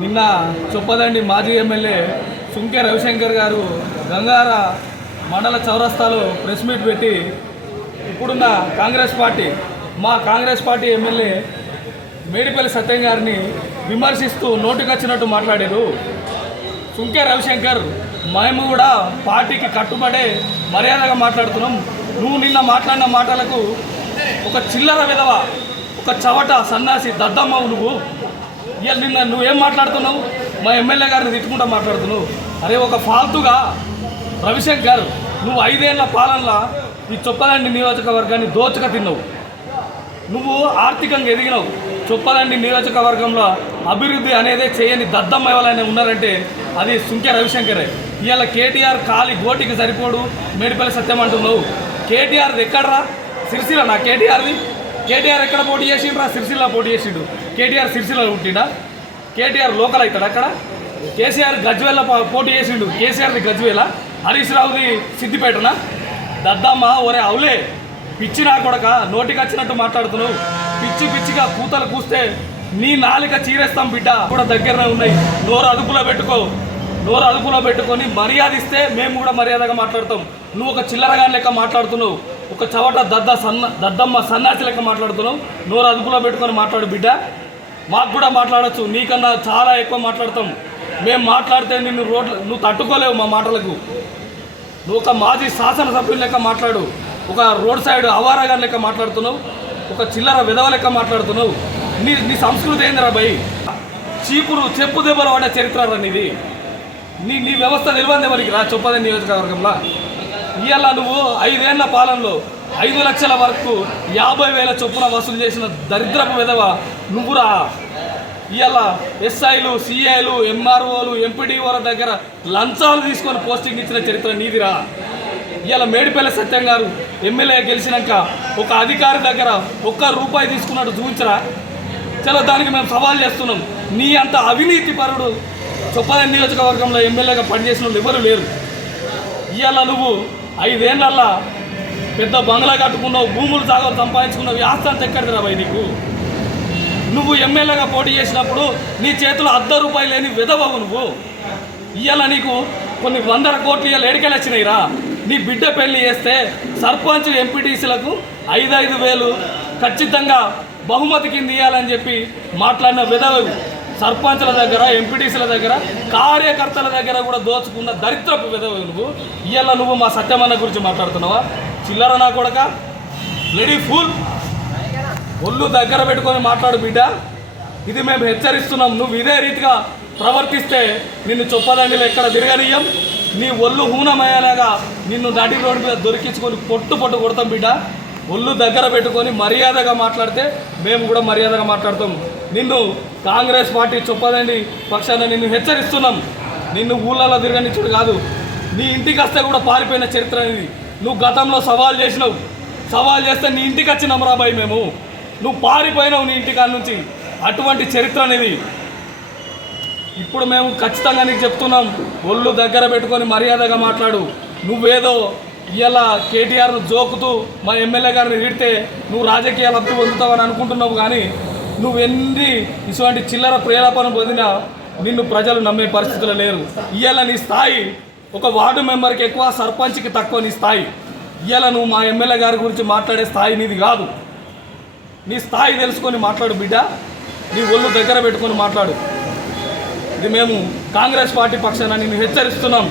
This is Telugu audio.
నిన్న చొప్పదండి మాజీ ఎమ్మెల్యే సుంకె రవిశంకర్ గారు గంగార మండల చౌరస్తాలో ప్రెస్ మీట్ పెట్టి ఇప్పుడున్న మా కాంగ్రెస్ పార్టీ ఎమ్మెల్యే మేడిపల్లి సత్యం గారిని విమర్శిస్తూ నోటికొచ్చినట్టు మాట్లాడారు. సుంకె రవిశంకర్ మేము కూడా పార్టీకి కట్టుబడే మర్యాదగా మాట్లాడుతున్నాం. నువ్వు నిన్న మాట్లాడిన మాటలకు ఒక చిల్లర విధవ, ఒక చవట సన్నాసి దద్దమ్మవు నువ్వు. ఇవాళ నిన్న నువ్వేం మాట్లాడుతున్నావు? మా ఎమ్మెల్యే గారిని తిట్టుకుంటా మాట్లాడుతున్నావు. అరే ఒక ఫాల్తుగా రవిశంకర్, నువ్వు 5 ఏళ్ల పాలనలో ఈ చొప్పదండి నియోజకవర్గాన్ని దోచుక తిన్నావు. నువ్వు ఆర్థికంగా ఎదిగినావు. చొప్పదండి నియోజకవర్గంలో అభివృద్ధి అనేది చేయని దద్దమ్మ ఎవరైనా ఉన్నారంటే అది సుంకె రవిశంకరే. ఇవాళ కేటీఆర్ ఖాళీ గోటికి సరిపోడు మేడిపల్లి సత్యం అంటున్నావు. కేటీఆర్ది ఎక్కడరా? సిరిసిల్ల నా కేటీఆర్ది. కేటీఆర్ ఎక్కడ పోటీ చేసిండ్రా? సిరిసిల్ల పోటీ చేసిండు. కేటీఆర్ సిరిసిల్లలో పుట్టిండా? కేటీఆర్ లోకల్ అవుతాడు అక్కడ. కేసీఆర్ గజ్వేల పోటీ చేసిండు. కేసీఆర్ది గజ్వేల, హరీష్ రావుది సిద్దిపేటనా? దద్దమ్మ ఒరే అవులే, పిచ్చి నా కొడక, నోటికి వచ్చినట్టు మాట్లాడుతున్నావు. పిచ్చిగా కూతలు కూస్తే నీ నాలుక చీరేస్తాం బిడ్డ. కూడా దగ్గరనే ఉన్నాయి. నోరు అదుపులో పెట్టుకొని మర్యాద ఇస్తే మేము కూడా మర్యాదగా మాట్లాడతాం. నువ్వు ఒక చిల్లరగాని లెక్క మాట్లాడుతున్నావు. ఒక చవట దద్దమ్మ సన్నాసి లెక్క మాట్లాడుతున్నావు. నోరు అదుపులో పెట్టుకొని మాట్లాడు బిడ్డ. మాకు కూడా మాట్లాడచ్చు, నీకన్నా చాలా ఎక్కువ మాట్లాడతాం. మేము మాట్లాడితే నువ్వు తట్టుకోలేవు మా మాటలకు. నువ్వు ఒక మాజీ శాసనసభ్యుల లెక్క మాట్లాడు. ఒక రోడ్ సైడ్ అవారాగా లెక్క మాట్లాడుతున్నావు. ఒక చిల్లర విధవ లెక్క మాట్లాడుతున్నావు. నీ సంస్కృతి ఏందిరా భయ్? చీపురు చెప్పు దెబ్బలు పడే చరిత్ర నీది. నీ వ్యవస్థ నిలవంది ఎవరికి రా చొప్పదండి నియోజకవర్గంలో? ఇవాళ నువ్వు 5 ఏళ్ల పాలనలో 5 లక్షల వరకు 50,000 చొప్పున వసూలు చేసిన దరిద్రపు విధవ నువ్వురా. ఇవాళ ఎస్ఐలు, సిఐలు, ఎంఆర్ఓలు, ఎంపీడీఓల దగ్గర లంచాలు తీసుకొని పోస్టింగ్ ఇచ్చిన చరిత్ర నీదిరా. ఇవాళ మేడిపల్లి సత్యం గారు ఎమ్మెల్యే గెలిచినాక ఒక అధికారి దగ్గర ₹1 తీసుకున్నట్టు చూపించరా? చలో దానికి మేము సవాల్ చేస్తున్నాం. నీ అంత అవినీతి పరుడు చొప్పదండి నియోజకవర్గంలో ఎమ్మెల్యేగా పనిచేసిన వాళ్ళు ఎవరు లేరు. ఇవాళ నువ్వు 5 ఏళ్ళల్లో పెద్ద బంగ్లా కట్టుకున్నావు, భూములు జాగాలు సంపాదించుకున్నావు. ఆస్తి అంత ఎక్కడిదిరా భయ్ నీకు? నువ్వు ఎమ్మెల్యేగా పోటీ చేసినప్పుడు నీ చేతిలో ₹1 లేని విధవవు నువ్వు. ఇవాళ నీకు కొన్ని 100 కోట్లు ఇవాళ ఏడికెళ్ళి వచ్చినాయిరా. నీ బిడ్డ పెళ్లి చేస్తే సర్పంచ్ ఎంపీటీసీలకు 5,000 ఖచ్చితంగా బహుమతి కింద ఇవ్వాలని చెప్పి మాట్లాడిన విధవ సర్పంచ్ల దగ్గర, ఎంపీటీసీల దగ్గర, కార్యకర్తల దగ్గర కూడా దోచుకున్న దరిద్రపు విధవ నువ్వు. ఇవాళ నువ్వు మా సత్యమన్న గురించి మాట్లాడుతున్నావా? చిల్లర నా కొడక, రెడీ ఫుల్. ఒళ్ళు దగ్గర పెట్టుకొని మాట్లాడు బిడ్డ. ఇది మేము హెచ్చరిస్తున్నాం. నువ్వు ఇదే రీతిగా ప్రవర్తిస్తే నిన్ను చొప్పదండిలో ఎక్కడ తిరగనీయం. నీ ఒళ్ళు హూనమయ్యేలాగా నిన్ను నడి రోడ్డు మీద దొరికించుకొని పొట్టు కొడతాం బిడ్డ. ఒళ్ళు దగ్గర పెట్టుకొని మర్యాదగా మాట్లాడితే మేము కూడా మర్యాదగా మాట్లాడతాం. నిన్ను కాంగ్రెస్ పార్టీ చొప్పదండి పక్షాన నిన్ను హెచ్చరిస్తున్నాం. నిన్ను ఊళ్ళలో తిరగనిచ్చుడు కాదు, నీ ఇంటికి వస్తే కూడా పారిపోయిన చరిత్ర అనేది. నువ్వు గతంలో సవాల్ చేసినావు. సవాల్ చేస్తే నీ ఇంటికి వచ్చినాం రాబాయి మేము. నువ్వు పారిపోయినావు నీ ఇంటికాడ నుంచి. అటువంటి చరిత్ర అనేది. ఇప్పుడు మేము ఖచ్చితంగా నీకు చెప్తున్నాం, ఒళ్ళు దగ్గర పెట్టుకొని మర్యాదగా మాట్లాడు. నువ్వేదో ఇలా కేటీఆర్ను జోకుతూ మా ఎమ్మెల్యే గారిని తిడితే నువ్వు రాజకీయ లబ్ధి పొందుతావని అనుకుంటున్నావు. కానీ నువ్వెన్ని ఇటువంటి చిల్లర ప్రేరేపణ పొందినా నిన్ను ప్రజలు నమ్మే పరిస్థితులు లేరు. ఇవాళ నీ స్థాయి ఒక వార్డు మెంబర్కి ఎక్కువ, సర్పంచ్కి తక్కువ నీ స్థాయి. ఇవాళ నువ్వు మా ఎమ్మెల్యే గారి గురించి మాట్లాడే స్థాయి నీది కాదు. నీ స్థాయి తెలుసుకొని మాట్లాడు బిడ్డ. నీ ఒళ్ళు దగ్గర పెట్టుకొని మాట్లాడు. ఇది మేము కాంగ్రెస్ పార్టీ పక్షాన నిన్ను హెచ్చరిస్తున్నాం.